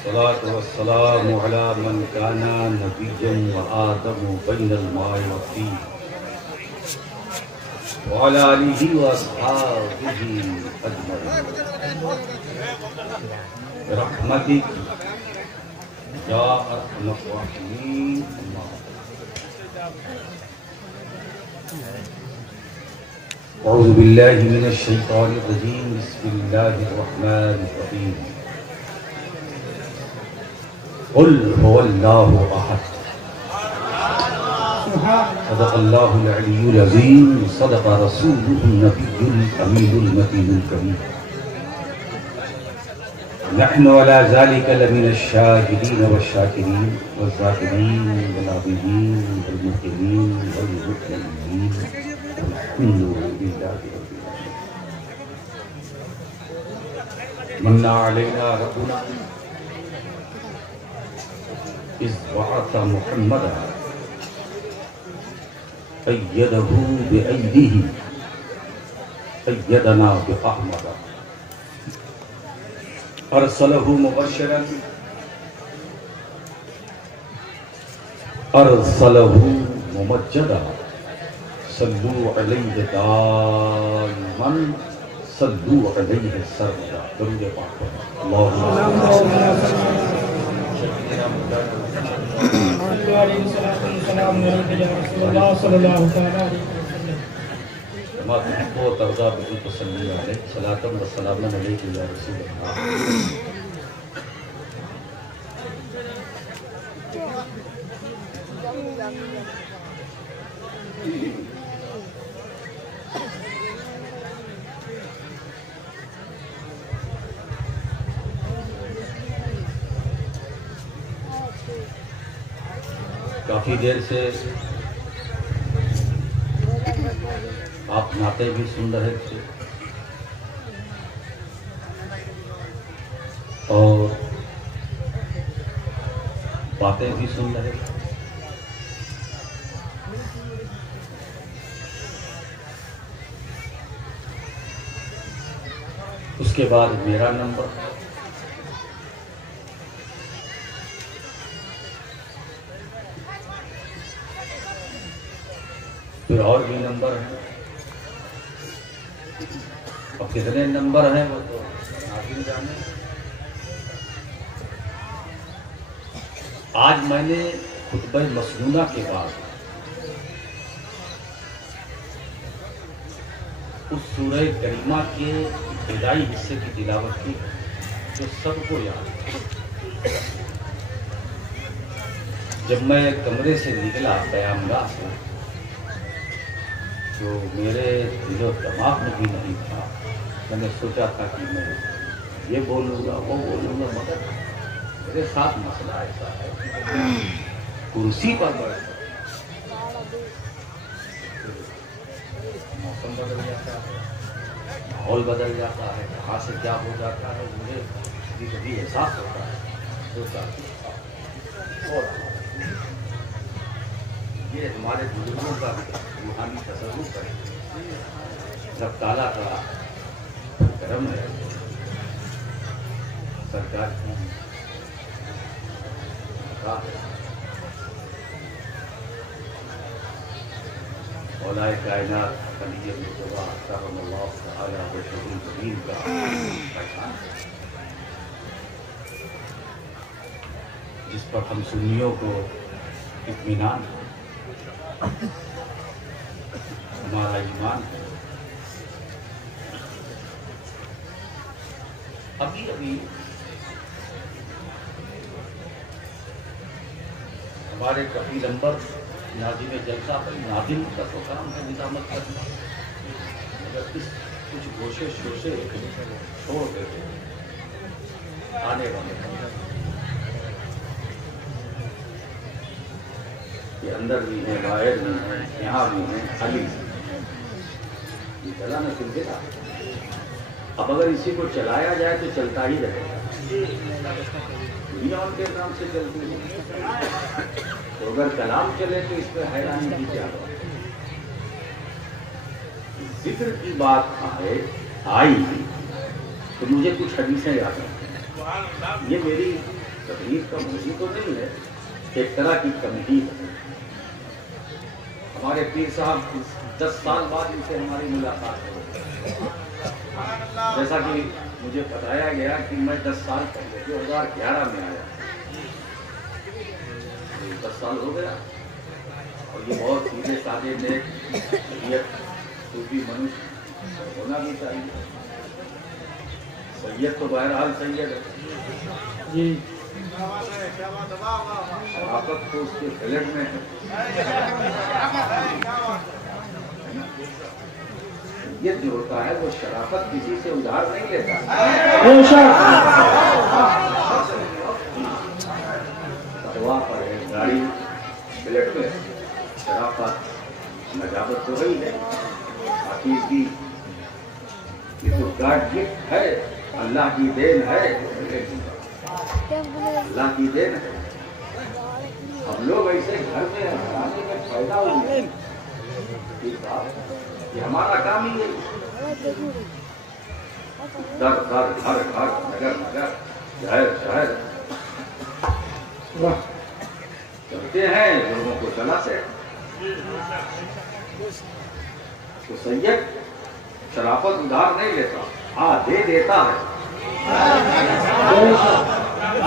अस्सलातु वस्सलामु अला मन काना नबिय्यन व आदमु बैनल माइ व तीन व अला आलिहि व अस्हाबिहि अजमईन रहमतिक या अरहमर राहिमीन। औज़ु बिल्लाहि मिनश शैतानिर रजीम। बिस्मिल्लाहिर रहमानिर रहीम। कुल हुवल्लाहु अहद। सदक़ल्लाहुल अलियुल अज़ीम। सदक़ रसूलुहुन नबियुल अमीनुल मतीनुल करीम। नहनु अला ज़ालिका लमिनश शाहिदीन वश्शाकिरीन वज़्ज़ाकिरीन वल आबिदीन वल मुक़िमीन वल मुत्तक़ीन। अल्हम्दुलिल्लाहि रब्बिल आलमीन। मन्ना अलैना रब्बुना इज़ बअसा मुहम्मदन अय्यदहु बिअयदिही अय्यदना बिअहमद अरसलहु मुबश्शिरन अरसलहु मुमज्जदा सल्लू अलैहि दाइमन सल्लू अलैहि सर्वदा। दरूद पाक काफी देर से आप नाते भी सुन रहे थे और बातें भी सुन रहे थे। उसके बाद मेरा नंबर, फिर और भी नंबर हैं। अब कितने नंबर हैं वो तो नाज़िम जाने। आज मैंने खुतबा मसनूना के बाद उस सूरह करीमा के इब्तिदाई हिस्से की तिलावत की जो सबको याद है। जब मैं कमरे से निकला क़यामगाह से जो मेरे दिलो दिमाग में भी नहीं था। मैंने सोचा था कि मैं ये बोलूँगा वो बोलूँगा, मगर मेरे साथ मसला ऐसा है कुर्सी पर बैठ मौसम बदल जाता है, माहौल बदल जाता है, कहाँ से क्या हो जाता है मुझे कभी कभी एहसास होता है। सोचा और ये हमारे बुजुर्गों का रूहानी तसव्वुर है। जब ताला का करम है सरकार की औलाए कायनात खलील मुस्तफा करमल्लाहु तआला वजहुल करीम का पहचान, जिस पर हम सुन्नियों को इत्मीनान हमारा ईमान है। अभी अभी हमारे कफील अंबर नाज़िम जलसा पर नाज़िम का तो काम है निज़ामत करना, अगर इस कुछ गोशे शोशे छोड़ देते आने वाले ये अंदर भी है, बाहर भी है, यहाँ भी है, खाली ये चलाना चलता। अब अगर इसी को चलाया जाए तो चलता ही रहेगा। दुनिया उनके नाम से चलती है, तो अगर कलाम चले तो इस पर हैरानी की क्या बात। जिक्र की बात आई तो मुझे कुछ हदीसें याद आती हैं। ये मेरी तकलीफ कम होगी तो नहीं है, एक तरह की तमहीद है। हमारे पीर साहब 10 साल बाद इनसे हमारी मुलाकात हो गई। जैसा कि मुझे बताया गया कि मैं 10 साल पहले 2011 में आया, 10 साल हो गया। और ये बहुत सीधे साधे नेक सूफी मनुष्य होना भी चाहिए। सैयद तो बहरहाल सैयद है जी, शराफत तो उसके ब्लड में है। ये जो होता है वो शराफत किसी से उधार नहीं लेता। अथवा पर है गाड़ी ब्लड में, शराफत नजाबत तो वही है। बाकी इसकी ये तो गॉड गिफ्ट है, अल्लाह की देन है, अल्लाह की देन है। हम लोग ऐसे घर में रहने में पैदा हुए, ये हमारा काम ही है। दर दर घर घर नगर नगर शहर शहर चलते हैं, लोगों को चलाते हैं। तो सैयद शराफत उधार नहीं लेता, हाँ दे देता है,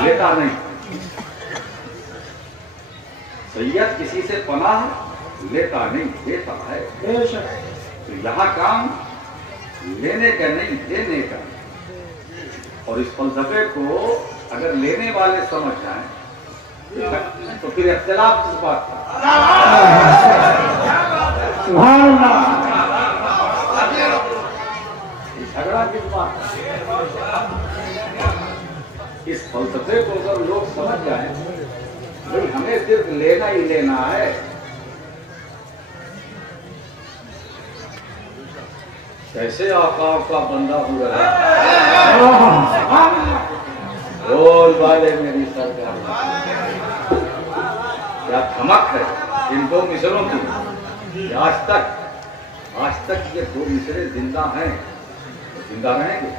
लेता नहीं। सैयद किसी से पनाह लेता नहीं, देता है। तो यहाँ काम लेने का नहीं, देने का। और इस फलसफे को अगर लेने वाले समझ जाएं तो फिर इख्तिलाफ किस बात का? झगड़ा किस बात का? इस फलसफे को अगर लोग समझ जाएं, भाई हमें सिर्फ लेना ही लेना है, कैसे आका का बंदा हुआ है। बोल वाले मेरी सरकार, क्या धमक है इन 2 मिसरों की। आज तक ये 2 मिसरे जिंदा हैं, तो जिंदा रहेंगे।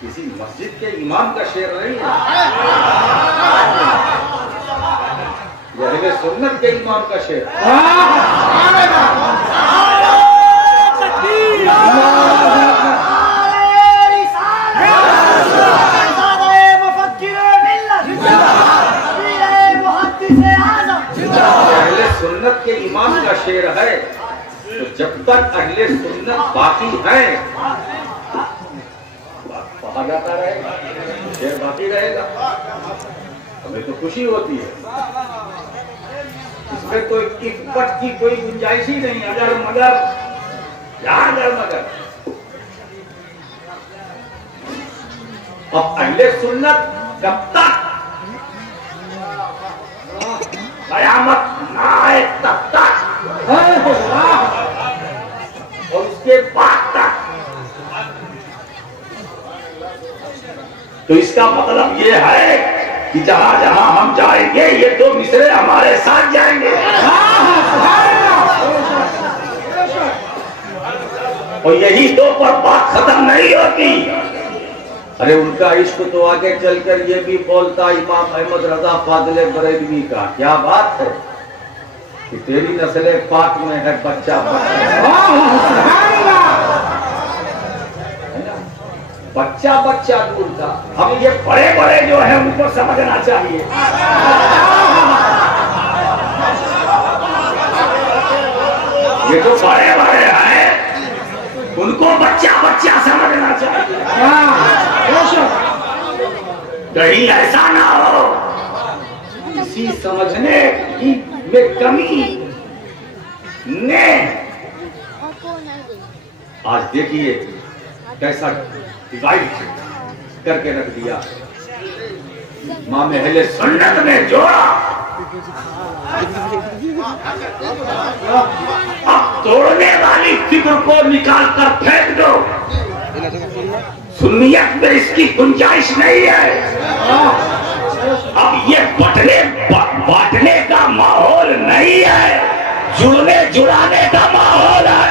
किसी मस्जिद के इमाम का शेर नहीं है, ये अहले सुन्नत के इमाम का शेर। अहले सुन्नत के इमाम का शेर है, तो जब तक अहले सुन्नत बाकी है कहा जाता रहेगा, शेर बाकी रहेगा। हमें तो खुशी होती है, इसमें तो इकपट की कोई गुंजाइश ही नहीं। अगर मगर अगर मगर अब अहले सुन्नत कब तक कयामत ना आए तब तक, और उसके बाद तक। तो इसका मतलब ये है कि जहां जहां हम जाएंगे ये 2 मिसरे हमारे साथ जाएंगे। और यही 2 पर बात खत्म नहीं होती। अरे उनका इश्क तो आगे चलकर ये भी बोलता इमाम अहमद रजा फाजिल बरेलवी का, क्या बात है कि तेरी नस्ल पाक में है बच्चा बच्चा बच्चा दूर का। अब ये बड़े बड़े जो है उनको समझना चाहिए। ये तो बड़े बड़े हैं, उनको बच्चा बच्चा समझना चाहिए। कहीं ऐसा ना हो किसी समझने की में कमी ने। आज देखिए कैसा डिवाइड करके रख दिया। इमाम अहले सुन्नत ने जोड़ा, अब तोड़ने वाली फिक्र को निकाल कर फेंक दो। सुन्नियत में इसकी गुंजाइश नहीं है। अब ये बांटने का माहौल नहीं है, जुड़ने जुड़ाने का माहौल है।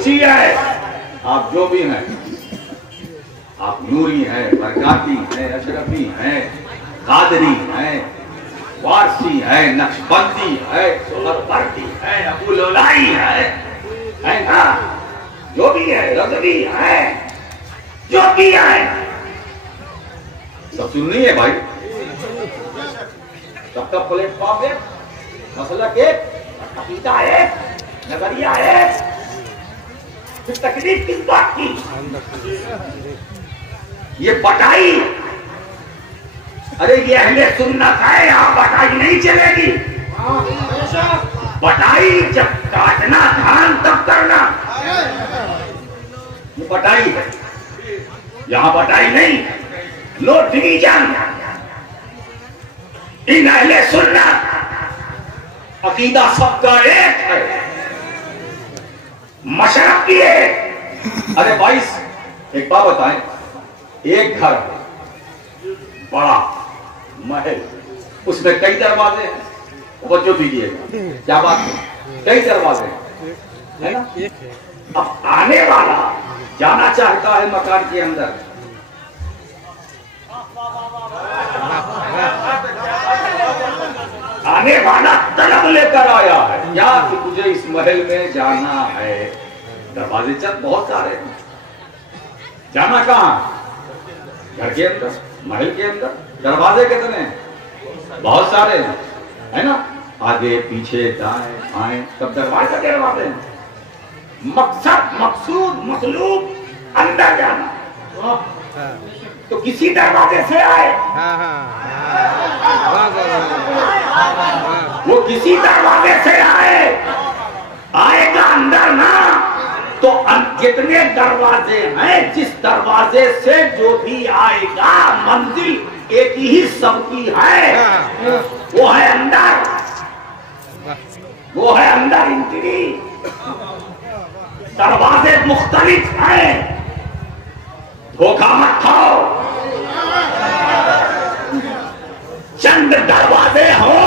खुशी है। आप जो भी हैं, आप नूरी हैं, बरकाती हैं, अशरफी हैं, कादरी हैं, वारसी है, नक्शबंदी है, सोहरवर्दी है, अबुलोलाई है ना, जो भी है, रज़वी है, जो भी है, सब सुननी है भाई। सबका प्लेटफॉर्म है, मसलक है, अकीदा है, नजरिया है, फिर तकलीफ किस बात की? ये बटाई, अरे ये अहले सुन्नत है, यहाँ बटाई नहीं चलेगी। बटाई जब काटना धान तब करना, ये बटाई है, यहाँ बटाई नहीं, नो डिवीजन। इन अहले सुन्नत अकीदा सबका एक है, मशरफ की है। अरे भाई एक बात बताएं, एक घर बड़ा महल, उसमें कई दरवाजे हैं, तवज्जो दीजिएगा, क्या बात है, कई दरवाजे है ना। अब आने वाला जाना चाहता है मकान के अंदर, आने वाला तलब लेकर आया है क्या कि तुझे इस महल में जाना है। दरवाजे चल बहुत सारे हैं, जाना कहाँ? घर के अंदर, महल के अंदर। दरवाजे कितने हैं? बहुत सारे हैं, है ना, आगे पीछे दाएं बाएं सब दरवाजे दरवाजे हैं। मकसद मकसूद मतलूब अंदर जाना, तो किसी दरवाजे से आए, वो किसी दरवाजे से आए, आएगा अंदर ना। तो जितने दरवाजे हैं, जिस दरवाजे से जो भी आएगा, मंजिल एक ही सबकी है, वो है अंदर, वो है अंदर इंट्री। दरवाजे मुख्तलिफ हैं, धोखा मत खाओ। चंद दरवाजे हो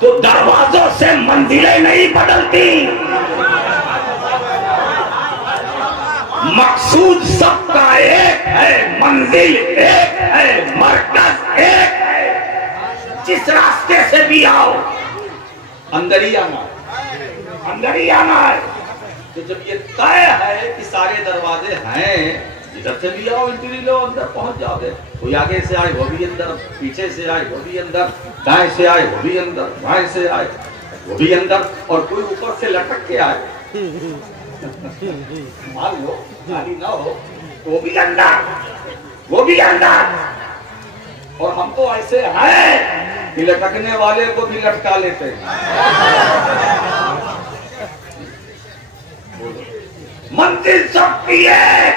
तो दरवाजों से मंजिलें नहीं बदलती, मकसूद सबका एक है, मंजिल एक है, मरकज एक है। जिस रास्ते से भी आओ अंदर ही आना, अंदर ही आना है। तो जब ये तय है कि सारे दरवाजे हैं, इधर से भी आओ, एंट्री लो, अंदर पहुंच जाओगे। कोई आगे से आए वो भी अंदर, पीछे से आए वो भी अंदर, दाएं से आए वो भी अंदर, बाएं से आए वो भी अंदर, और कोई ऊपर से लटक के आए मान लो खाली ना हो तो वो भी अंदर, वो भी अंदर। और हम तो ऐसे हैं कि लटकने वाले को भी लटका लेते हैं। मंजिल सबकी है,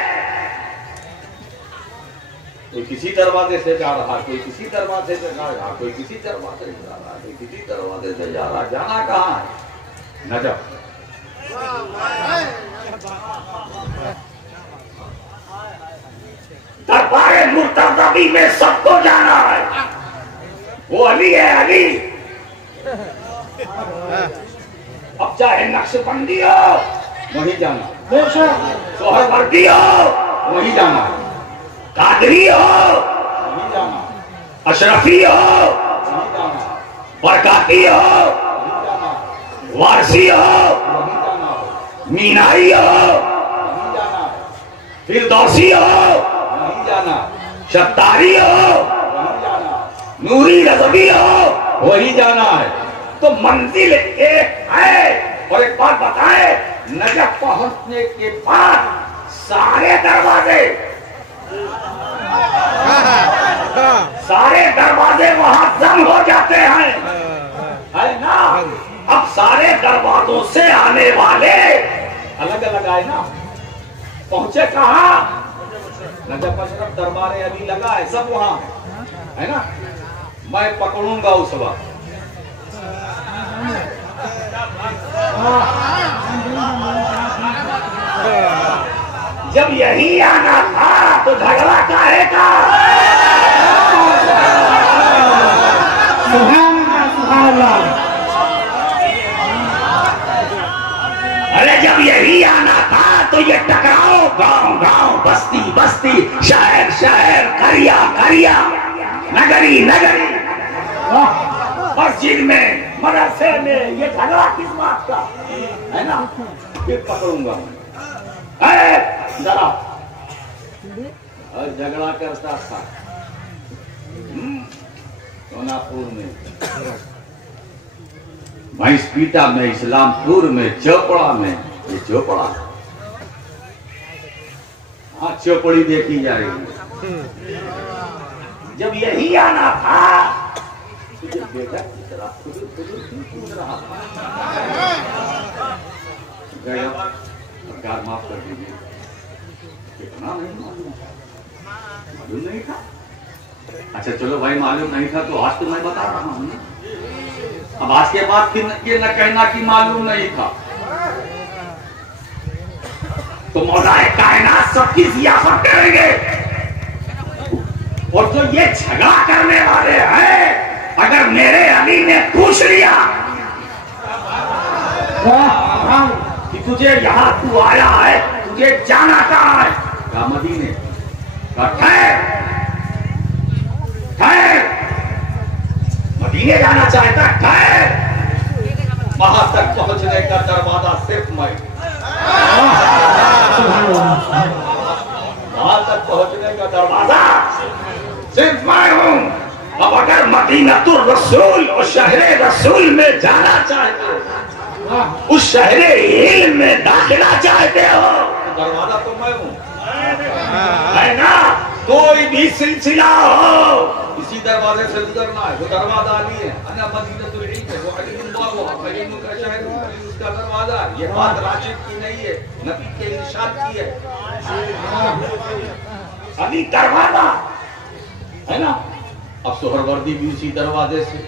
कोई किसी दरवाजे से जा रहा, कोई किसी दरवाजे से जा रहा, कोई किसी दरवाजे से जा रहा, कोई किसी दरवाजे से जा रहा। जाना कहाँ है? नजफ। दरबारे मुर्तज़वी में सबको जाना है, वो अली है, अली। अब चाहे नक्शबंदी हो वहीं जाना, सोहरवर्दी हो वहीं जाना, कादरी हो वहीं जाना, अशरफी हो वहीं जाना, बरकाती हो वहीं जाना, वारसी हो वहीं जाना, मीनाई हो वहीं जाना, फिरदौसी हो वहीं जाना, शत्तारी हो वहीं जाना, नूरी रज़वी हो वहीं जाना है। तो मंजिल एक है। और एक बात बताए, नजफ पहुंचने के बाद सारे दरवाजे वहां जम हो जाते हैं, है ना। अब सारे दरवाजों से आने वाले अलग अलग आए ना, पहुंचे कहाँ? नजफ अशरफ दरबारे अभी लगा है, सब वहां है ना। मैं पकड़ूंगा उस वक्त, जब यही आना था तो झगड़ा काहे का? अरे जब यही आना था तो ये टकराओ गांव गांव, बस्ती बस्ती, शहर शहर, करिया करिया, नगरी नगरी, मस्जिद में, मदरसे में, ये झगड़ा किस बात का है ना? फिर पकड़ूंगा जरा झगड़ा करता था सोनापुर में, भैंसपीटा में, इस्लामपुर में, चौपड़ा में। ये चौपड़ा, हाँ चौपड़ी देखी जाएगी। जब यही आना था तो बेटा की तरह खुद रहा था। गया, सरकार माफ कर दीजिए, कितना नहीं मालूम नहीं था। अच्छा चलो भाई, मालूम नहीं था तो आज तो मैं बता रहा हूँ। अब आज के बाद फिर ये न कहना कि मालूम नहीं था। तो मौलाए कायनात सबकी जियाफत करेंगे। और जो ये झगड़ा करने वाले हैं, अगर मेरे अली ने पूछ लिया कि तुझे यहां तू आया है, तुझे जाना कहां है, क्या मदीने? मदीने जाना चाहता है, वहां तक पहुंचने का दरवाजा सिर्फ मैं, वहां तक पहुंचने का दरवाजा सिर्फ मैं हूं। अब अगर मदीनतुर रसूल और शहरे रसूल में जाना चाहते हो, उस शहरे इल्म में दाखिला चाहते हो, तो दरवाजा तो मैं हूं, है ना? कोई भी सिलसिला हो, इसी दरवाजे से गुजरना है। वो दरवाजा अली है, अन्ना मदीनतुल इल्म है, वो अली का शहर, उसका दरवाजा। ये बात राशिद की नहीं है, नबी के इरशाद की है। अली दरवाजा है ना। अब सोहरवर्दी भी उसी दरवाजे से,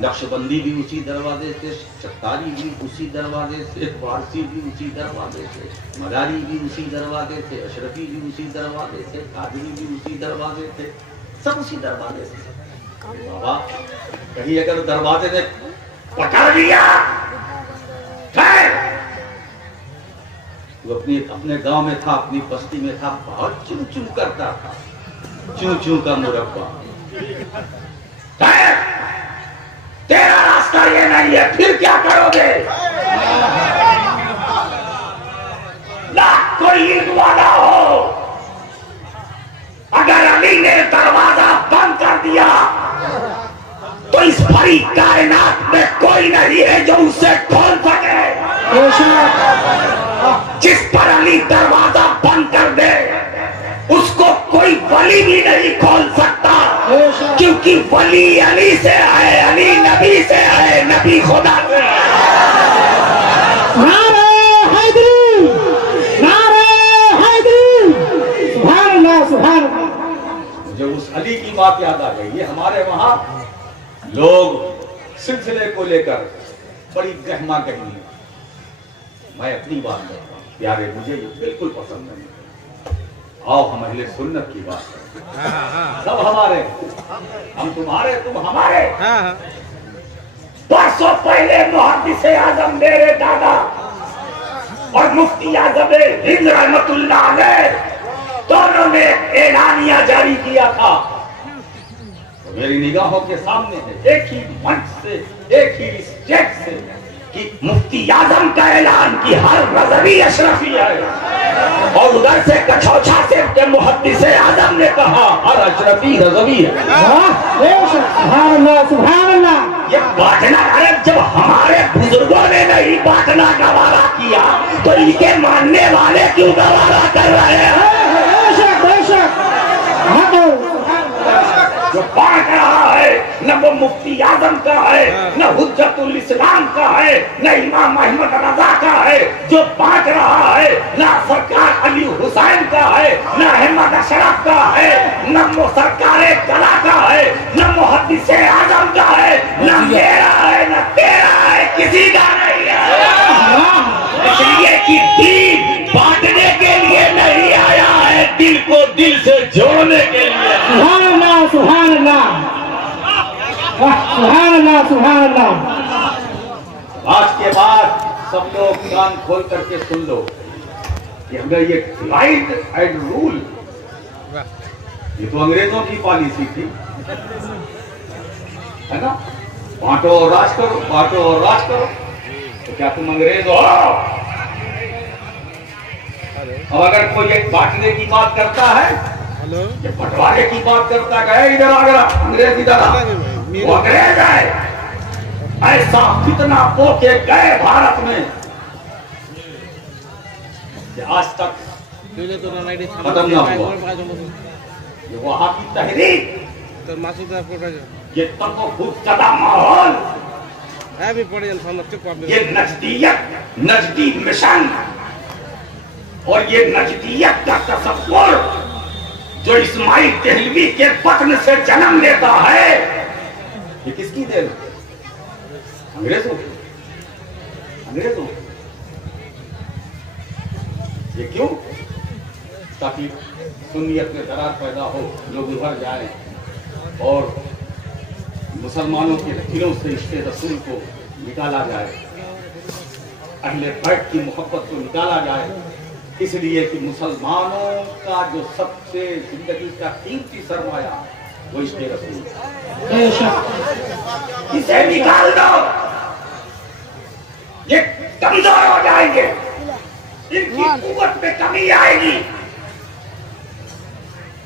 नक्शबंदी भी उसी दरवाजे से, सत्तारी भी उसी दरवाजे से, फारसी भी उसी दरवाजे से, मदारी भी उसी दरवाजे से, अशरफी भी उसी दरवाजे से, कादरी भी उसी दरवाजे से, सब उसी दरवाजे से। बाबा कहीं अगर दरवाजे ने पकड़ लिया, वो अपने गांव में था, अपनी बस्ती में था, बहुत चू चू करता था, चू चू का मुरब्बा। तेरा रास्ता ये नहीं है, फिर क्या करोगे? लाख कोई इल्म वाला हो, अगर अली ने दरवाजा बंद कर दिया तो इस भरी कायनात में कोई नहीं है जो उसे खोल सके। जिस पर अली दरवाजा बंद कर दे, उसको कोई वली भी नहीं खोल सकता, क्योंकि वली अली से है, अली नबी से है, नबी खुदा से है। नारे हैदरी, नारे हैदरी, सुभान अल्लाह, सुभान अल्लाह। मुझे उस अली की बात याद आ गई। ये हमारे वहां लोग सिलसिले को लेकर बड़ी गहमा गहमी, मैं अपनी बात करता हूँ प्यारे, मुझे ये बिल्कुल पसंद नहीं। आओ हम अहले सुन्नत की बात करें। सब हमारे, हम तुम्हारे, तुम हमारे। बरसों पहले मुहद्दिस आजम मेरे दादा और मुफ्ती आजम हिंद रहमतुल्लाह अलैह दोनों ने एलानिया जारी किया था। तो मेरी निगाहों के सामने है, एक ही मंच से, एक ही स्टेज से, कि मुफ्ती आजम का ऐलान कि हर रज़वी अशरफी है, और उधर से कछौछा से के मुहद्दिस आजम ने कहा हर अशरफी रज़वी है। सुभान अल्लाह, सुभान अल्लाह। ये बांटना, अरे जब हमारे बुजुर्गों ने नहीं बांटना गवारा किया तो इनके मानने वाले क्यों गवारा कर रहे हैं? जो बांट रहा है न वो मुफ्ती आजम का है, न हुज्जतुल इस्लाम का है, न इमाम अहमद रजा का है। जो बांट रहा है न सरकार अली हुसैन का है, न अहमद अशरफ का है, न सरकार कला का है, न मुहद्दिस आजम का है, न मेरा है, न तेरा है, किसी का नहीं है। इसलिए कि दीन बांटने के लिए नहीं आया है, दिल को दिल से जोड़ने के लिए। सुभान अल्लाह, सुभान अल्लाह, सुभान अल्लाह, सुभान अल्लाह। आज के बाद सब लोग कान खोल करके सुन लो कि हमें ये डिवाइड एंड रूल, ये तो अंग्रेजों की पॉलिसी थी, है ना? बांटो और राज करो, बांटो और राज करो। तो क्या तुम अंग्रेज हो? अब अगर कोई एक बांटने की बात करता है, ये बंटवारे की बात करता है, इधर आ गया अंग्रेज, इधर आ, वो अंग्रेज है। ऐसा कितना पोके गए भारत में कि आज तक खत्म ना हुआ। ये वहां की तहरीक, ये तकबूत का माहौल, ये नजदीक मिशन और ये नजदीक का तसव्वुर जो इस्माइल देहलवी के पत्न से जन्म लेता है, ये किसकी देन? अंग्रेजों की, अंग्रेजों की। ये क्यों? ताकि सुन्नियत में दरार पैदा हो, लोग उभर जाए और मुसलमानों के दिलों से इश्क़े रसूल को निकाला जाए, अहले बैत की मोहब्बत को निकाला जाए। इसलिए कि मुसलमानों का जो सबसे जिंदगी का कीमती सरमाया वो इश्क़े रसूल, इसे निकाल दो, ये कमजोर हो जाएंगे, इनकी कुव्वत में कमी आएगी।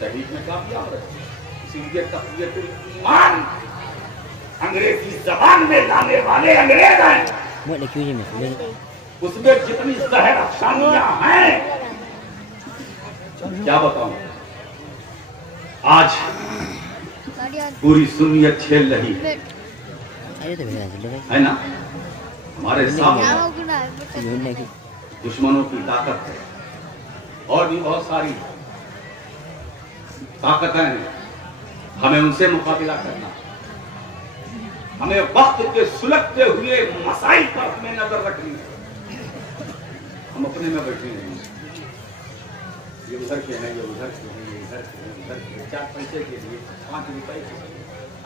तहरीक में कामयाब है। इसीलिए तक़वियतुल ईमान अंग्रेजी जबान में लाने वाले अंग्रेज हैं। उसमें जितनी जहर अफसानियां हैं, क्या बताऊं। आज पूरी सुन्नियत झेल रही है ना। हमारे सामने दुश्मनों की ताकत है और भी बहुत सारी ताकतें हैं, हमें उनसे मुकाबला करना। हमें वक्त के सुलगते हुए मसाइल पर हमें नजर रखनी है। हम अपने में बैठे नहीं, ये उधर के हैं, ये उधर के हैं, ये इधर के हैं, उधर के, 4 पैसे के लिए, 5 रुपए के लिए,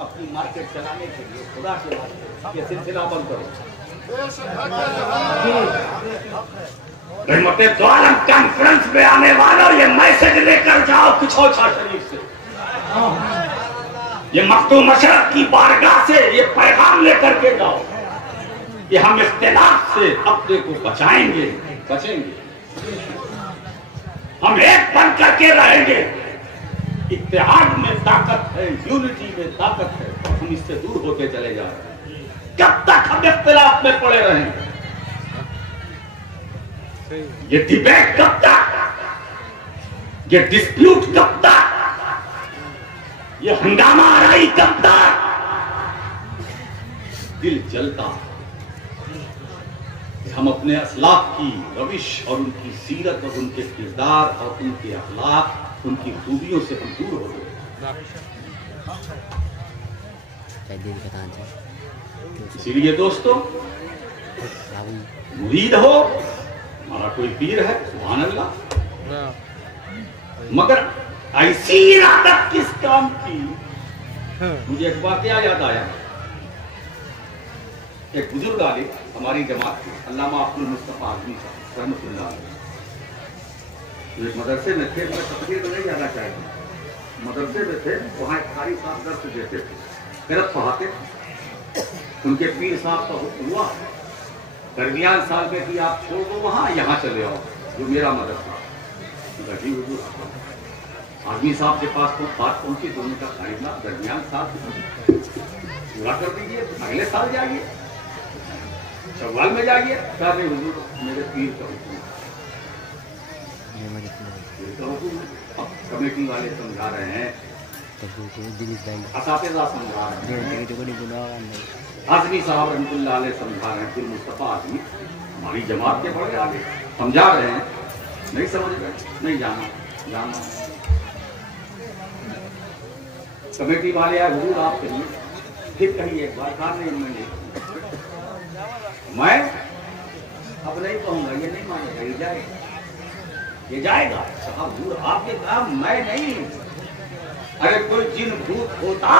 अपनी मार्केट चलाने के लिए खुदा के वास्ते ये सिलसिला बंद करो। रहमते दो आलम कॉन्फ्रेंस में आने वालों, ये मैसेज लेकर जाओ किछौछा शरीफ से, ये मखदूम मशरक की बारगाह से ये पैगाम लेकर के जाओ कि हम इख्तिलाफ से अपने को बचाएंगे, बचेंगे, हम एक बन करके रहेंगे। इत्तेहाद में ताकत है, यूनिटी में ताकत है, और हम इससे दूर होते चले जा रहे हैं। कब तक हम इख्तिलाफ में पड़े रहेंगे? ये डिबेट कब तक? ये डिस्प्यूट कब तक? ये हंगामा आराई कब तक? दिल जलता। हम अपने असलाफ की रविश और उनकी सीरत और उनके किरदार और उनके अखलाक, उनकी खूबियों से हम दूर हो गए। इसीलिए दोस्तों, मुरीद हो, हमारा कोई पीर है, सुभान अल्लाह, मगर ऐसी इरादत किस काम की? मुझे एक वाकया याद आया। एक बुजुर्ग आले हमारी जमात के अल्लामा अब्दुल मुस्तफा आज़मी साहब रहमतुल्लाह अलैह, एक मदरसे में थे, मैं तस्वीर तो नहीं जाना चाहता, मदरसे में थे, वहाँ एक कारी साहब दर्स देते थे, गलत पढ़ाते। उनके पीर साहब का हुक्म हुआ दरमियान साल में कि आप छोड़ दो वहाँ, यहाँ चले आओ जो मेरा मदरसा। आज़मी साहब के पास तो बात पहुंची, दोनों का खारिमा दरमियान साल पूरा कर दीजिए, अगले साल जाइए, शव्वाल में जाइए। क्या नहीं हुजूर, मेरे पीर का हुक्म, अब कमेटी वाले समझा रहे हैं, असातिज़ा समझा रहे हैं, आज़मी साहब रहमतुल्लाह अलैह समझा रहे हैं, फिर मुस्तफा आज़मी हमारी जमात के बड़े आगे समझा रहे हैं, नहीं समझ गए, नहीं जाना, जाना। कमेटी वाले आए, हुजूर आप कहिए, फिर कहिए एक बार, कहा नहीं मैं अब नहीं कहूंगा, ये नहीं मानेगा, ये जाएगा, ये जाएगा। साहब हुजूर आपने कहा मैं नहीं, अरे कोई जिन भूत होता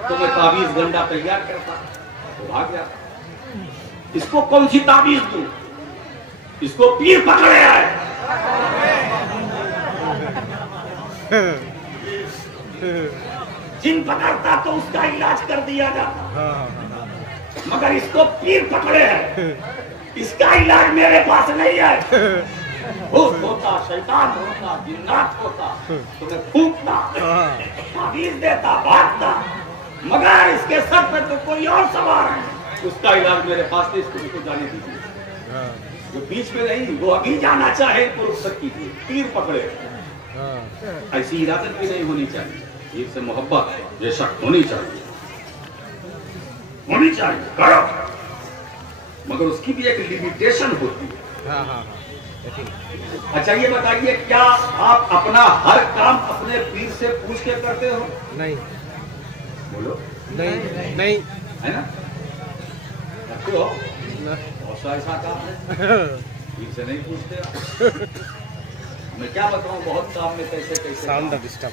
तो मैं ताबीज गंडा तैयार करता, तो भाग जाता। इसको कौन सी ताबीज दूं? इसको पीर पकड़े आए। जिन पकड़ता तो उसका इलाज कर दिया जाता, मगर इसको पीर पकड़े है, इसका इलाज मेरे पास नहीं है। भूत होता, शैतान होता, जिन्नात होता, तुम्हें फूंकता, ताबीज देता, भागता, मगर इसके सर पे तो कोई और सवार है। उसका इलाज मेरे पास नहीं, इसको जाने दीजिए। जो बीच में नहीं, वो अभी जाना चाहे तो रुखसत कीजिए। पीर पकड़े, ऐसी इरादत भी नहीं होनी चाहिए। पीर से मोहब्बत बेशक होनी चाहिए, होनी चाहिए, करो, मगर उसकी भी एक लिमिटेशन होती है। अच्छा ये बताइए, क्या आप अपना हर काम अपने पीर से पूछ के करते हो? नहीं। बोलो। नहीं नहीं है ना? करते हो? बहुत सा ऐसा काम है पीर से नहीं पूछते। मैं क्या बताऊं, बहुत काम में कैसे साउंड डिस्टर्ब,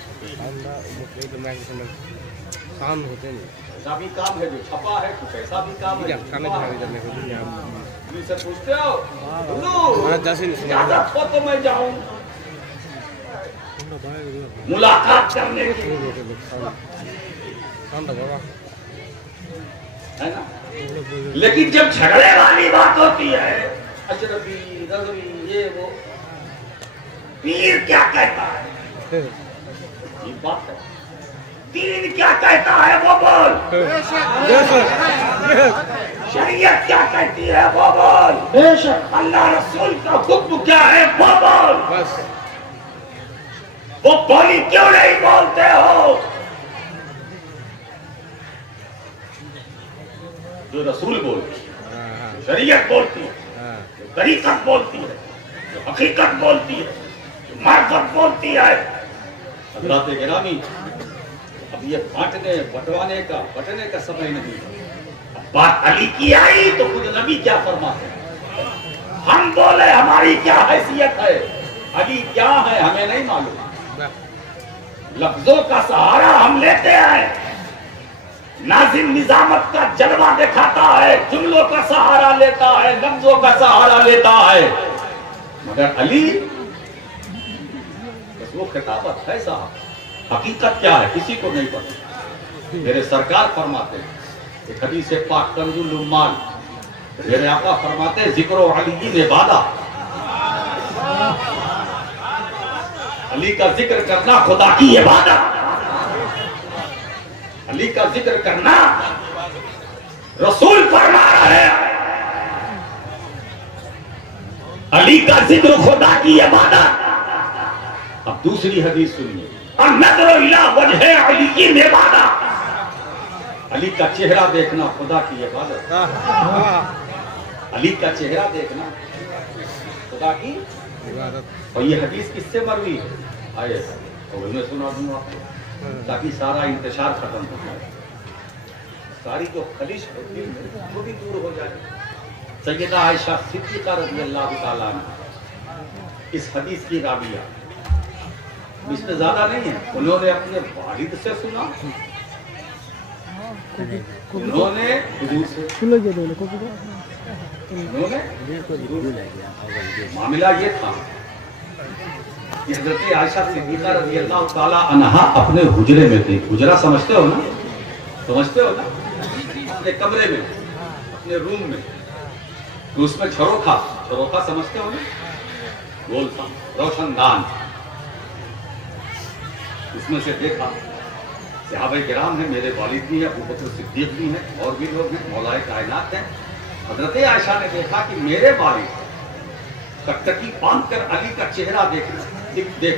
साउंड होते नहीं। ऐसा भी काम है जो छपा है, कुछ ऐसा भी काम है से पूछते हो। इजाजत हो तो मैं जाऊं मुलाकात करने की, है ना? लेकिन जब झगड़े वाली बात होती है, अजनबी रजवी ये वो, पीर क्या कहता है? ये बात है, दीन क्या कहता है वो बोल, शरीयत क्या कहती है वो बोल, अल्लाह रसूल का हुक्म क्या है वो बोल। वो बोली क्यों नहीं बोलते हो? जो रसूल बोलती है, जो शरीयत बोलती है, जो तरीकत बोलती है, जो हकीकत बोलती है, जो मार्फत बोलती है। हज़रात गिरामी, अब ये बांटने बटने का समय नहीं। बात अली की आई तो खुद नबी क्या फरमाते हैं, हम बोले हमारी क्या हैसियत है, अली क्या है हमें नहीं मालूम। लफ्जों का सहारा हम लेते हैं, नाज़िम निजामत का जलवा दिखाता है, जुमलों का सहारा लेता है, लफ्जों का सहारा लेता है, मगर अली बस वो खिताबत है साहब, हकीकत क्या है किसी को नहीं पता। मेरे सरकार फरमाते हैं, एक हदीस पाक कंजुल उम्माल, मेरे आका फरमाते हैं, जिक्र अली ने वादा, अली का जिक्र करना खुदा की इबादत, अली का जिक्र करना रसूल फरमा रहे हैं, अली का जिक्र खुदा की इबादत। अब दूसरी हदीस सुनिए, अन्नज़्र इला वजह अली की इबादत, अली का चेहरा देखना खुदा की इबादत, अली का चेहरा देखना खुदा की इबादत। और ये हदीस किससे मरवी है? आइए तो मैं सुना दूंगा आपको, ताकि सारा इंतशार खत्म हो जाए, सारी जो खलिश होती है वो भी दूर हो जाए। सैयदा आयशा सिद्दीक़ा रज़ियल्लाहु ताला अन्हा इस हदीस की राविया, इसमें ज्यादा नहीं है, उन्होंने अपने वालिद से सुना, उन्होंने मामला ये था कि हज़रत आयशा सिद्दीक़ा रज़ियल्लाहु ताला अन्हा अपने हुजरे में थी। हुजरा समझते हो ना, समझते हो ना? अपने कमरे में, अपने रूम में, तो उसमें झरोखा समझते हो ना, गोल सा रोशनदान, उसमें से देखा सहाबा किराम है, मेरे वालिद भी है, अबू बकर सिद्दीक भी है, और भी लोग हैं, मौलाए कायनात हैं। हज़रत आयशा ने देखा कि मेरे वालिद टकटकी बांध कर अली का चेहरा देख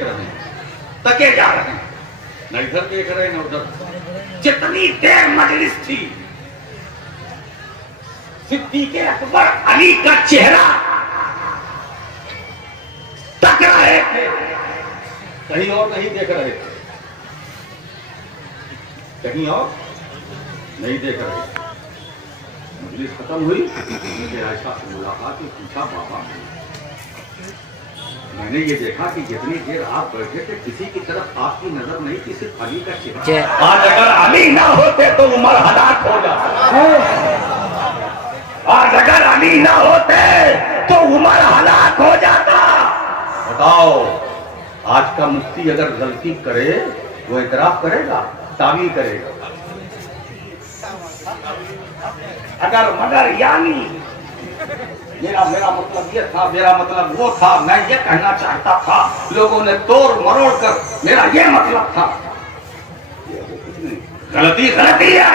रहे हैं, तके जा रहे हैं, न इधर देख रहे हैं न उधर। जितनी देर मजलिस थी, सिद्दीक़ अकबर अली का चेहरा तक रहे थे, कहीं और नहीं देख रहे थे, कहीं और नहीं देख रहे थे। मजलिस खत्म हुई, मुझे आयशा से मुलाकात हुई, पूछा बाबा मैंने ये देखा कि जितनी देर आप बैठे थे किसी की तरफ आपकी नजर नहीं थी, सिर्फ अली का चेहरा। आज अगर अली ना होते तो उमर हलाक हो जाता, आज अगर अली ना होते तो उमर हलाक हो जाता। बताओ, आज का मुफ्ती अगर गलती करे वो इतराफ करेगा, ताबीर करेगा? अगर मगर यानी मेरा मतलब ये था, मेरा मतलब वो था, मैं ये कहना चाहता था, लोगों ने तोड़ मरोड़ कर मेरा ये मतलब था, गलती गलती है,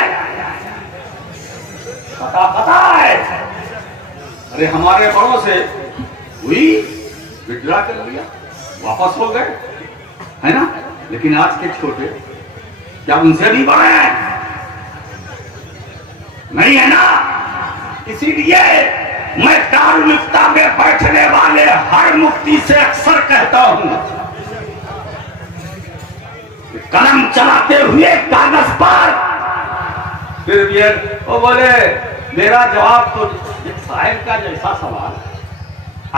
पता है। अरे हमारे बड़ों से हुई, विड्रा कर लिया, वापस हो गए, है ना? लेकिन आज के छोटे क्या उनसे भी बड़े हैं? नहीं है ना? इसीलिए मैं दारुल इफ्ता में बैठने वाले हर मुफ्ती से अक्सर कहता हूं, कलम चलाते हुए कागज पर फिर भी वो बोले मेरा जवाब तो साहिब का जैसा सवाल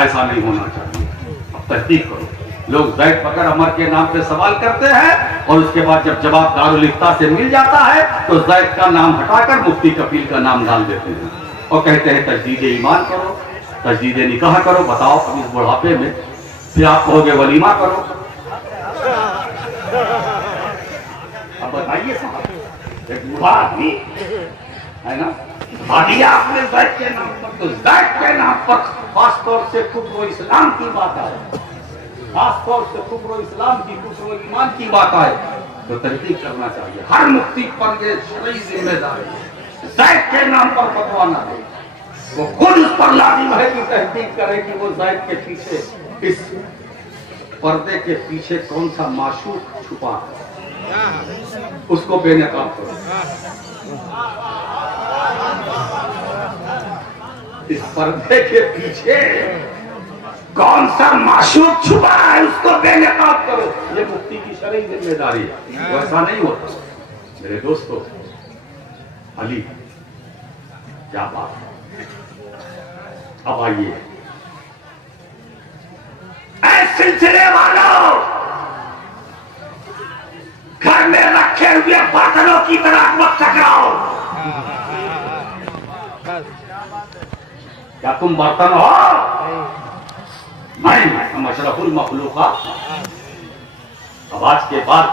ऐसा नहीं होना चाहिए। अब तहकीक करो, लोग ज़ैद बकर अमर के नाम पे सवाल करते हैं और उसके बाद जब जवाब दारुल इफ्ता से मिल जाता है तो ज़ैद का नाम हटाकर मुफ्ती कफील का नाम डाल देते हैं और कहते हैं तजदीद ईमान करो, तजदीद निकाह करो। बताओ, अब इस बुढ़ापे में फिर आप कहोगे वलीमा करो? अब बताइए साहब, एक बूढ़ा आदमी है ना, हादिया अपने ज़ैद के नाम पर, तो ज़ैद के नाम पर खास तौर से कुफ्र व इस्लाम की बात आए, खास तौर से कुफ्र व इस्लाम की, कुफ्र व ईमान की बात आए तो तहकीक करना चाहिए। हर मुफ्ती पर ये शरई जिम्मेदारी है, ज़ैद के नाम पर फतवा ना दे, वो खुद उस पर लाजिम है कि तहकीक करे कि वो ज़ैद के पीछे, इस पर्दे के पीछे कौन सा माशूक छुपा है, उसको बेनकाब करो। इस पर्दे के पीछे कौन सा माशूक छुपा है उसको बेनकाब करो, ये मुफ्ती की शरई जिम्मेदारी है। वैसा नहीं होता मेरे दोस्तों। अली क्या बात है। अब आइए, ऐ सिलसिले वालों, घर में रखे हुए बर्तनों की तरह मत टकराओ। क्या तुम बर्तन हो? नहीं, हम अशरफुल मखलूकात। अब आज के बाद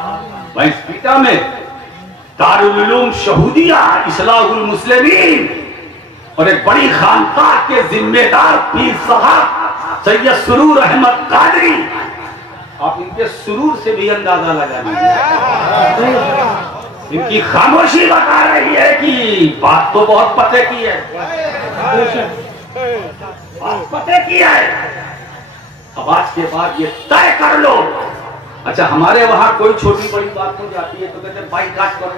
मैं स्पीटा में दारुल उलूम शहूदिया इस्लाहुल मुस्लिमीन और एक बड़ी खानकाह के जिम्मेदार पीर साहब सैयद सुरूर अहमद कादरी, आप इनके सुरूर से भी अंदाजा लगा लीजिए, इनकी खामोशी बता रही है कि बात तो बहुत पते की है, बात पते की है। अब आज के बाद ये तय कर लो। अच्छा, हमारे वहां कोई छोटी बड़ी बात हो जाती है तो कहते हैं बाइकाट करो।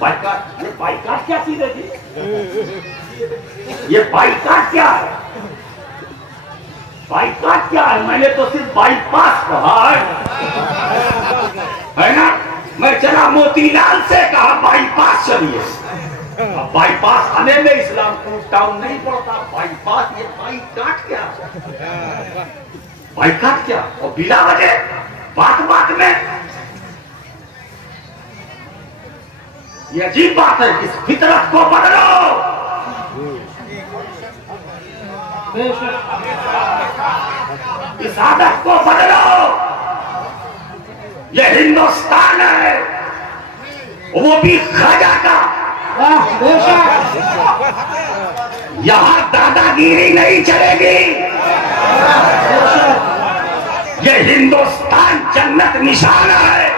बाइकाट, ये बाइकाट क्या चीज है जी? ये बाइकाट क्या है? बाइकाट क्या है? मैंने तो सिर्फ बाईपास कहा है ना? मैं चला मोतीलाल से कहा बाईपास चलिए। अब बाईपास आने में इस्लामपुर टाउन नहीं पड़ता, बाईपास, ये बाइकाट क्या? बाइकाट क्या? और बिना वजह बात बात में ये अजीब बात है। इस फितरत को बदलो। इस आदत को बदलो। ये हिंदुस्तान है, वो भी ख्वाजा का। यहां दादागिरी नहीं चलेगी। ये हिंदुस्तान जन्नत निशान है।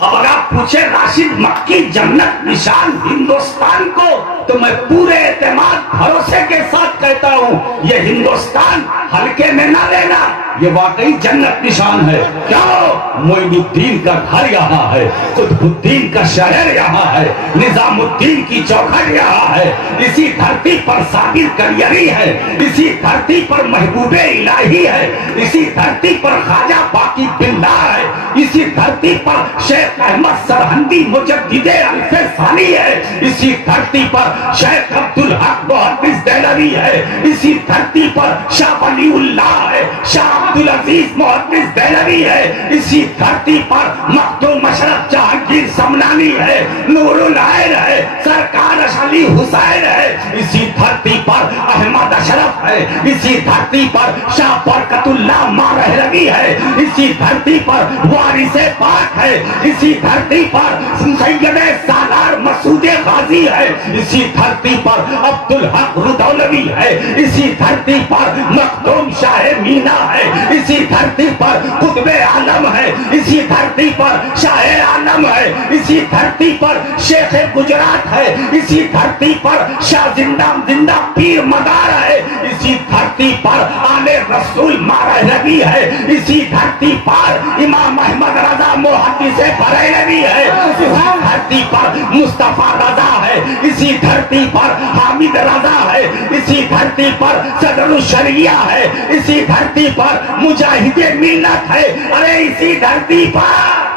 अब अगर आप पूछे राशिद मक्की जन्नत निशान हिंदुस्तान को, तो मैं पूरे एतमाद भरोसे के साथ कहता हूं ये हिंदुस्तान हल्के में ना लेना, ये वाकई जन्नत निशान है। क्यों? मोइनुद्दीन का घर यहाँ है, कुतुबुद्दीन का शहर यहाँ है, निजामुद्दीन की चौखट यहाँ है, इसी धरती पर साबिर करियरी है, इसी धरती पर महबूबे इलाही है, इसी धरती पर ख्वाजा बाकी बिल्ला है, इसी धरती पर शेख अहमद सरहंदी मुजद्दिदे अल्फे सानी है, इसी धरती पर शेख अब्दुल हक मुहद्दिस देहलवी है, इसी धरती पर शाह वलीउल्लाह है, शाह अब्दुल अजीज मुहद्दिस देहलवी है, इसी धरती पर मखदूम मशरफ जहांगीर समनानी है, नूरुल आइन है, सरकार अली हुसैन है, इसी धरती पर अहमद अशरफ है, इसी धरती पर शाह बरकतुल्लाह मारहलवी है, इसी धरती पर वारिसे पाक है, इसी धरती पर सैयदे सालार मसूदे गाजी है, इसी धरती पर अब्दुल हक रुदौलवी है, इसी धरती पर मखदूम शाह मीना है, इसी धरती पर कुतुबे आलम है, इसी धरती पर शाह आलम है, इसी धरती पर शेख गुजरात है, इसी धरती पर शाह जिंदा पीर मदार है, इसी धरती पर आले रसूल मारहलवी है, इसी धरती पर इमाम अहमद रजा मुहद्दिसे बरेलवी है, इसी धरती पर मुस्तफा रजा है, इसी धरती पर हामिद रजा है, इसी धरती पर सदरुल शरिया है, इसी धरती पर मुजाहिदे मिल्लत है। अरे इसी धरती पर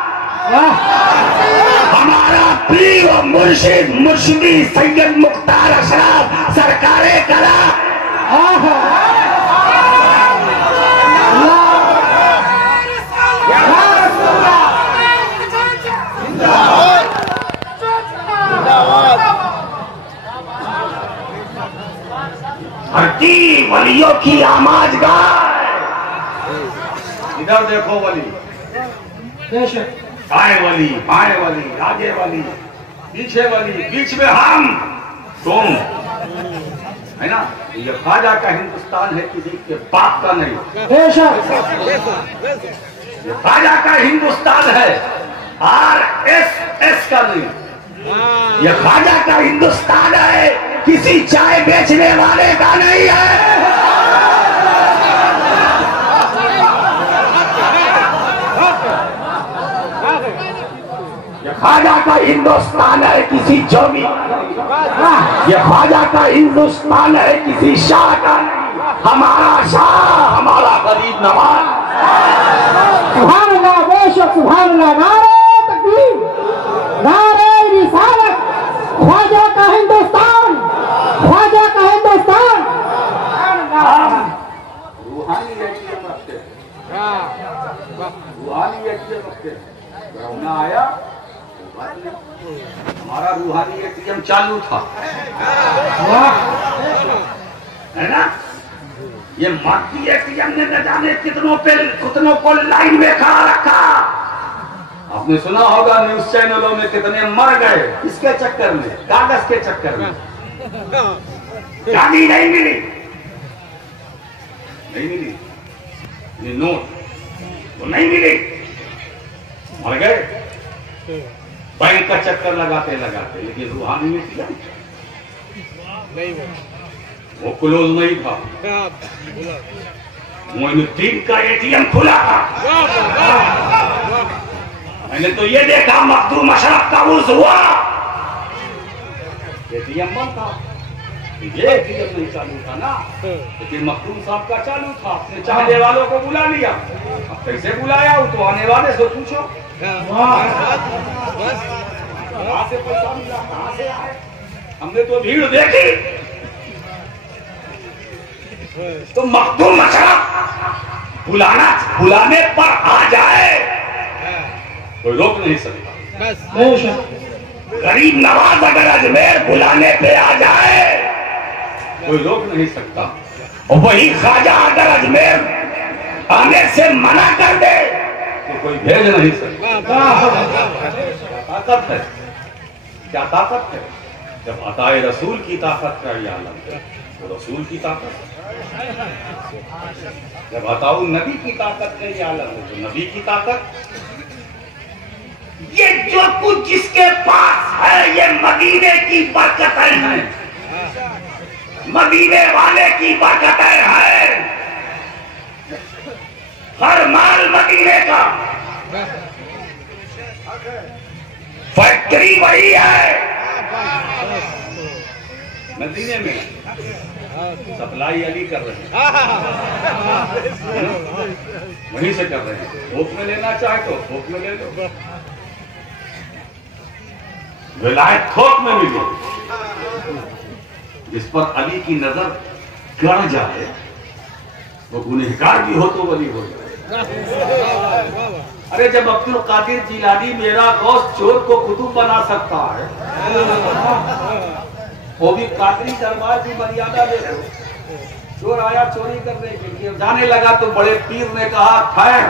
हमारा पीर और मुर्शिद मुर्शिदी सैयद मुख्तार अशरफ सरकारे कला धरती वलियों की आवाज गाए। इधर देखो वली, दाएं वली, बाएं वली, आगे वली, पीछे वली, बीच में हम तुम, है ना। ये ख्वाजा का हिंदुस्तान है, किसी के बाप का नहीं। ये ख्वाजा का हिंदुस्तान है, RSS का नहीं। ये ख्वाजा का हिंदुस्तान है, किसी चाय बेचने वाले का नहीं है। ख्वाजा का हिंदुस्तान है, किसी जोमी, ये ख्वाजा का हिंदुस्तान है, किसी शाह का नहीं। हमारा शाह, हमारा गरीब नवाज। सुभान अल्लाह, बेशक सुभान अल्लाह। नारे तकबीर, नारे रिसालत। ख्वाजा का हिंदुस्तान, ख्वाजा का हिंदुस्तान। रूहानी एटीएम रखते हैं, रूहानी एटीएम रखते हैं। कोरोना आया, हमारा रूहानी एटीएम चालू था, है ना। ये माटी एटीएम ने न जाने कितनों को लाइन में खड़ा रखा। आपने सुना होगा न्यूज चैनलों में कितने मर गए इसके चक्कर में, कागज के चक्कर में। गाड़ी नहीं मिली, नहीं मिली, ये नोट तो नहीं मिली, मर गए बैंक का चक्कर लगाते लगाते। लेकिन रूहानी एटीएम नहीं वो क्लोज नहीं था, मोइनुद्दीन का एटीएम खुला था। मैंने तो ये देखा मखदूम अशरफ का उर्स हुआ, एटीएम बंद था। ये एटीएम नहीं चालू था ना, लेकिन मखदूम साहब का चालू था। अपने चाहने वालों को बुला लिया। अब कैसे बुलाया वो तो आने वाले से पूछो। कहाँ से पैसा मिला, कहाँ से आए? हमने तो भीड़ देखी। तो मखदूम अशरफ बुलाने पर आ जाए, कोई रोक नहीं सकता। गरीब नवाज अगर अजमेर बुलाने पे आ जाए, कोई रोक नहीं सकता। और वही ख्वाजा अगर अजमेर आने से मना कर दे तो कोई भेज नहीं सकता। ताकत है, क्या ताकत है? जब अताए रसूल की ताकत का ये आलम है, तो रसूल की ताकत। जब अताउ नबी की ताकत का ये आलम है, तो नबी की ताकत। ये जो कुछ जिसके पास है, ये मदीने की बरकतें हैं, मदीने वाले की बरकतें हैं। हर माल मदीने का, फैक्ट्री वही है मदीने में, सप्लाई अली कर रहे हैं, वहीं से कर रहे हैं। थोक में लेना चाहे तो थोक में ले लो, विलायत थोक में मिले। जिस पर अली की नजर गड़ जाए वो गुनहगार भी हो तो वली हो जाए। अरे जब अब्दुल कादिर जिलानी मेरा गौस चोर को कुतुब बना सकता है, वो भी कादरी दरबार की मर्यादा देखो। चोर आया चोरी करने के लिए, जाने लगा तो बड़े पीर ने कहा ठहर।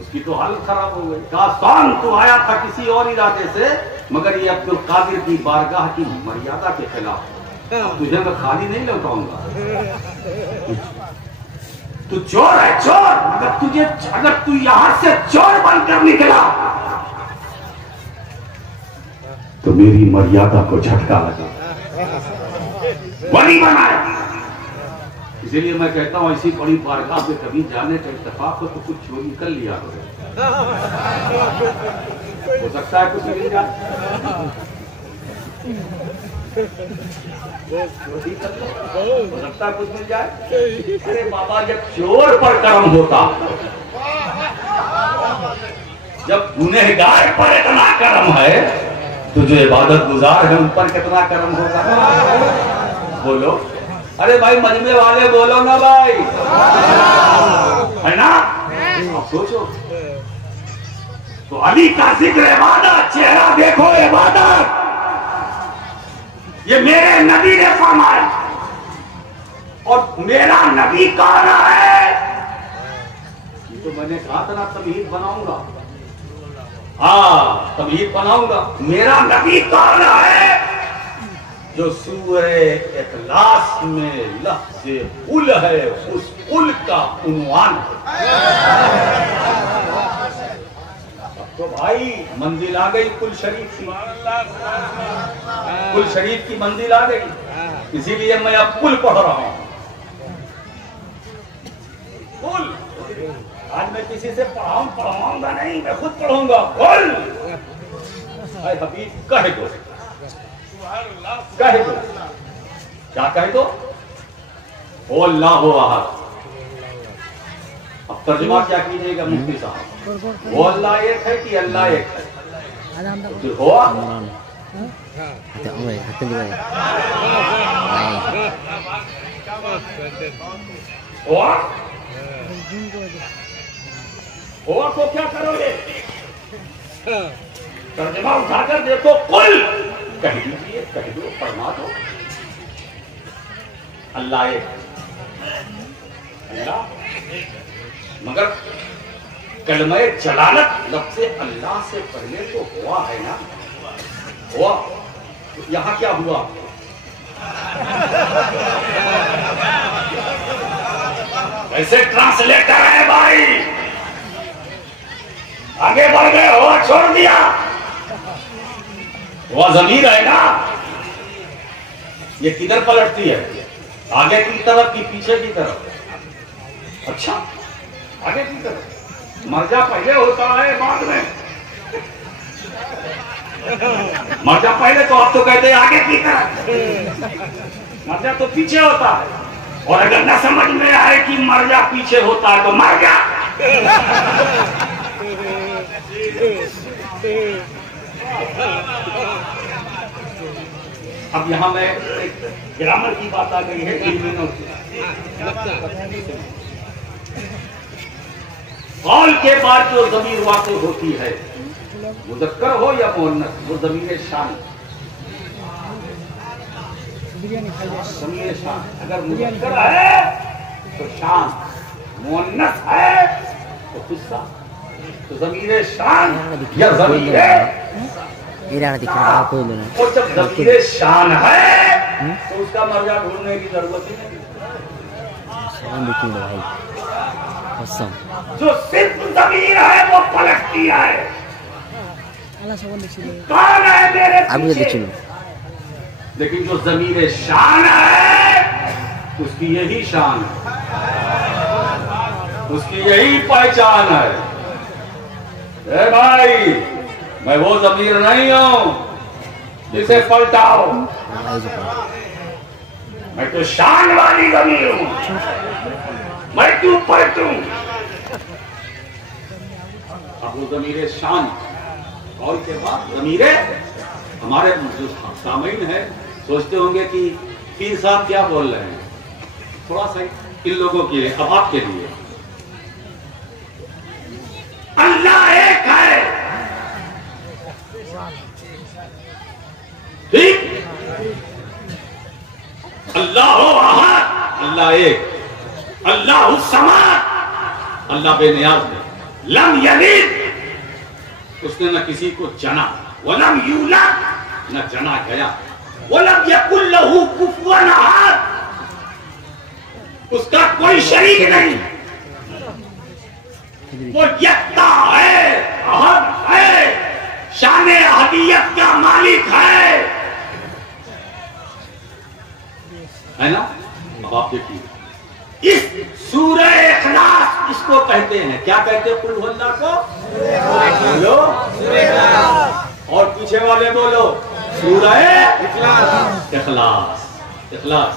उसकी तो हालत खराब हो गई। कहा शान तू आया था किसी और इरादे से, मगर ये अब्दुल कादिर की बारगाह की मर्यादा के खिलाफ, तुझे मैं खाली नहीं लौटाऊंगा। तू चोर है चोर, अगर तू यहां से चोर बनकर निकला तो मेरी मर्यादा को झटका लगा, बड़ी बनाया। इसीलिए मैं कहता हूं ऐसी बड़ी बारगाह पे कभी जाने का इत्तेफाक हो तो कुछ चोरी कर लिया करो। हो सकता है कुछ मिल जाए, हो सकता है कुछ मिल जाए। अरे बाबा, जब चोर पर कर्म होता, जब गुनहगार पर इतना कर्म है तो जो इबादत गुजार है उन पर कितना कर्म होगा। बोलो, अरे भाई मजमे वाले बोलो ना भाई, है ना? अब सोचो तो अली का जिक्र इबादत, चेहरा देखो इबादत, ये मेरे नबी ने फरमाया। और मेरा नबी कौन है? ये तो मैंने कहा था ना तमहीद बनाऊंगा। हाँ, तमहीद बनाऊंगा। मेरा नबी कौन है? जो सूरे इखलास में लफ्ज़े कुल है, उस कुल का उन्वान है। तो भाई मंजिल आ गई कुल शरीफ की, कुल शरीफ की मंजिल आ गई। इसीलिए मैं अब कुल पढ़ रहा हूं। कुल आज मैं किसी से पढ़ाऊंगा नहीं, मैं खुद पढ़ूंगा। कुल हबीब कह दो, कह दो, क्या कह दो? ओ अल्लाह अहद। अब तर्जुमा क्या कीजिएगा मुफ्ती साहब? वो अल्लाह एक है कि अल्लाह एक है? तो हुआ हुआ तो क्या करोगे? तर्जुमा उठाकर देखो। कुल कह दीजिए, कह दो, फरमा दो। अल्लाह एक, अल्लाह। मगर कलमे जलालत लफ्ज़े अल्लाह से पहले तो हुआ है ना? हुआ। तो यहां क्या हुआ? ऐसे ट्रांसलेटर है भाई, आगे बढ़ गए, हुआ छोड़ दिया। वह ज़मीर है ना, ये किधर पलटती है? आगे की तरफ कि पीछे की तरफ? अच्छा, आगे की तरफ। मर्जा पहले होता है बाद में, मर्जा पहले, तो आप तो कहते हैं आगे की तरफ, मर्जा तो पीछे होता है। और अगर न समझ में आए कि मर्जा पीछे होता है तो मर गया। अब यहाँ में एक ग्रामर की बात आ गई है। कौल के बाद जो ज़मीर वाक़ होती है, मुज़क्कर हो या मुअन्नस, वो ज़मीर शान। ज़मीर शान अगर मुज़क्कर है तो शान, मुअन्नस है तो किस्सा। तो ज़मीर शान या ज़मीर और जब ज़मीर शान है तो उसका मर्जा ढूंढने की जरूरत ही नहीं। जो सिर्फ ज़मीर है वो पलटती है। कौन है मेरे पीछे? लेकिन जो ज़मीर शान है उसकी यही शान है, उसकी यही पहचान है। ए भाई, मैं वो ज़मीर नहीं हूं जिसे पलटाओ, मैं तो शान वाली ज़मीर हूं, मैं क्यों पलटूं? अब वो ज़मीर शान और के बाद ज़मीर हमारे जो सामीन है सोचते होंगे कि पीर साहब क्या बोल रहे हैं। थोड़ा सा इन लोगों के लिए, अब आपके लिए, अल्लाह एक है, ठीक? अल्लाह अहद, अल्लाह एक, अल्लाह समाद, अल्लाह बेनियाज है। लम यलिद, उसने न किसी को जना, वलम यूलद, न जना गया, वलम यकुल लहू कुफुवन अहद, उसका कोई शरीक नहीं, वो यक्ता है, अहद है, शान अहदियत का मालिक है ना। अब आप देखिए इस सूरह इखलास इसको कहते हैं, क्या कहते हैं? कुल हुवल्लाह को बोलो, और पीछे वाले बोलो सूरह इखलास। इखलास, इखलास,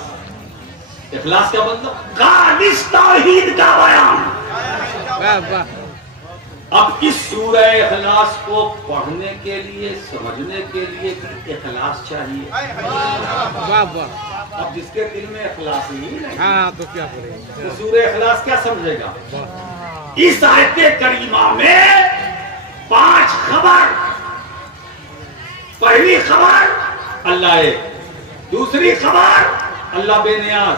इखलास क्या मतलब? खालिस तौहीद का बयान। अब इस सूरह इखलास को पढ़ने के लिए, समझने के लिए इखलास चाहिए। अब जिसके दिल में इखलास ही नहीं, तो क्या करें? तो सूरह इखलास क्या समझेगा? इस आयत करीमा में 5 खबर। पहली खबर अल्लाह एक, दूसरी खबर अल्लाह बेनियाज,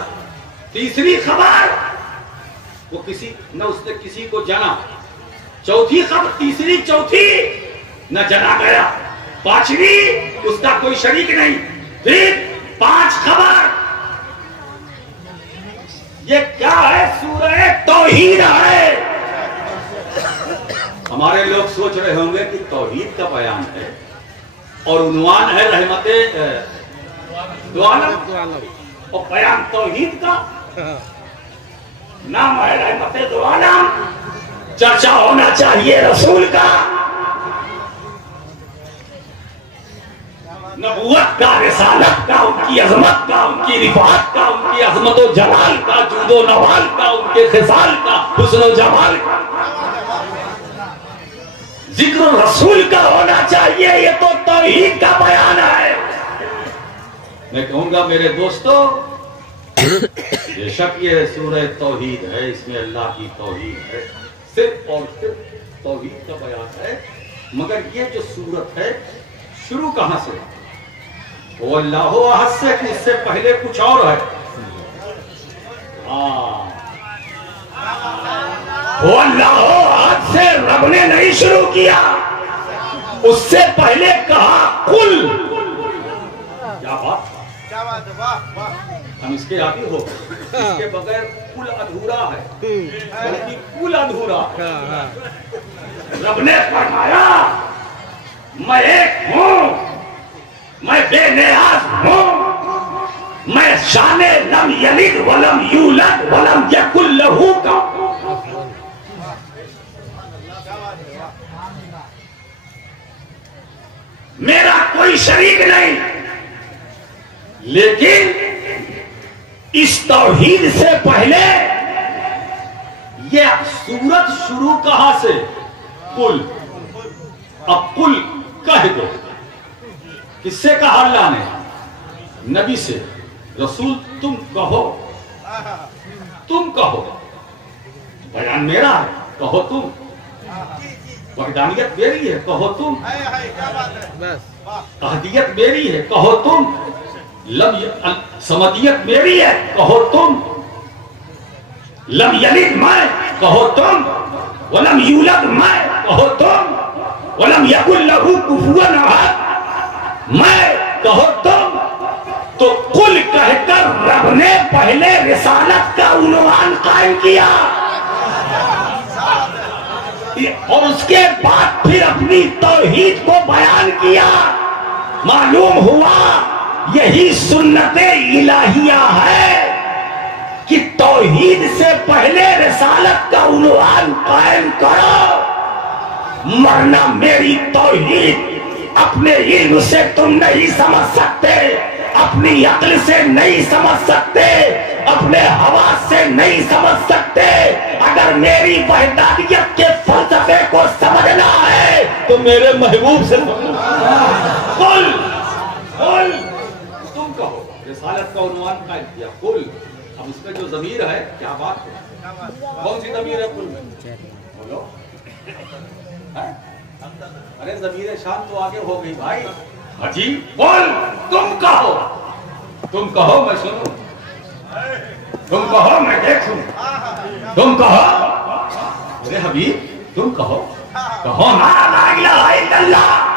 तीसरी खबर वो किसी न उसने किसी को जाना, चौथी खबर, तीसरी चौथी न जना गया, पांचवी उसका कोई शरीक नहीं, फिर 5 खबर। ये क्या है? सूरह तौहीद है। हमारे लोग सोच रहे होंगे कि तौहीद का बयान है और उन्वान है रहमते दो आलम, और बयान तौहीद का नाम है रहमते दो आलम। चर्चा होना चाहिए रसूल का, नबूवत का, रिसालत का, उनकी अजमत का, उनकी रिफात का, उनकी अजमत व जलाल का, जूदो नवाल का, उनके खिसाल का, हुस्न व जमाल का, जिक्र रसूल का होना चाहिए। ये तो तौहीद का बयान है। मैं कहूंगा मेरे दोस्तों, बेशक ये सूरह तौहीद है, इसमें अल्लाह की तौहीद है, सिर्फ और सिर्फ तौहीद का बयान है। मगर ये जो सूरत है शुरू कहां से? वो अल्लाह अहद से, इससे पहले कुछ और है। वो अल्लाह अहद से रब ने नहीं शुरू किया, उससे पहले कहा कुल। क्या बात, क्या बात है, वाह वाह। हम इसके आगे हो, इसके बगैर कुल अधूरा है, बल्कि कुल अधूरा है। रब ने फरमाया मैं एक हूं, मैं बेनियाज हूं, मैं शाने लम यलिद वलम यूलद वलम यकुल लहू का। मेरा कोई शरीक नहीं। लेकिन इस तौहीद से पहले यह सूरत शुरू कहां से? कुल। अब कुल कह दो, किससे कहा अल्लाह ने? नबी से। रसूल तुम कहो, तुम कहो, बयान मेरा है, कहो तुम, वहदानियत मेरी है, कहो तुम, अहदियत मेरी है, कहो तुम, समदियत मेरी है, कहो तुम, लम यलिद मैं, कहो तुम, वलम यूलद मैं, कहो तुम, वलम यकुल लहू कुफुवन अहद मैं, कहो तुम। तो कुल कहकर रब ने पहले रिसालत का उन्वान कायम किया और उसके बाद फिर अपनी तौहीद को बयान किया। मालूम हुआ यही सुन्नते इलाहिया है कि तौहीद से पहले रिसालत का उन्वान कायम करो, वरना मेरी तौहीद अपने इल्म से तुम नहीं समझ सकते, अपनी अक्ल से नहीं समझ सकते, अपने हवा से नहीं समझ सकते। अगर मेरी वहदानियत के फलसफे को समझना है तो मेरे महबूब से कुल कुल तुम कहो। रिसालत का उन्वान कायम किया कुल। अब उसमें जो ज़मीर है, क्या बात है, कौन सी ज़मीर है कुल में? बोलो। अरे ज़मीर शान तो आगे हो गई भाई। हाजी बोल, तुम कहो। तुम कहो मैं सुनूं, तुम कहो मैं देखूं, तुम कहो अरे हबीब तुम कहो, कहो ना ला इलाहा इल्लल्लाह।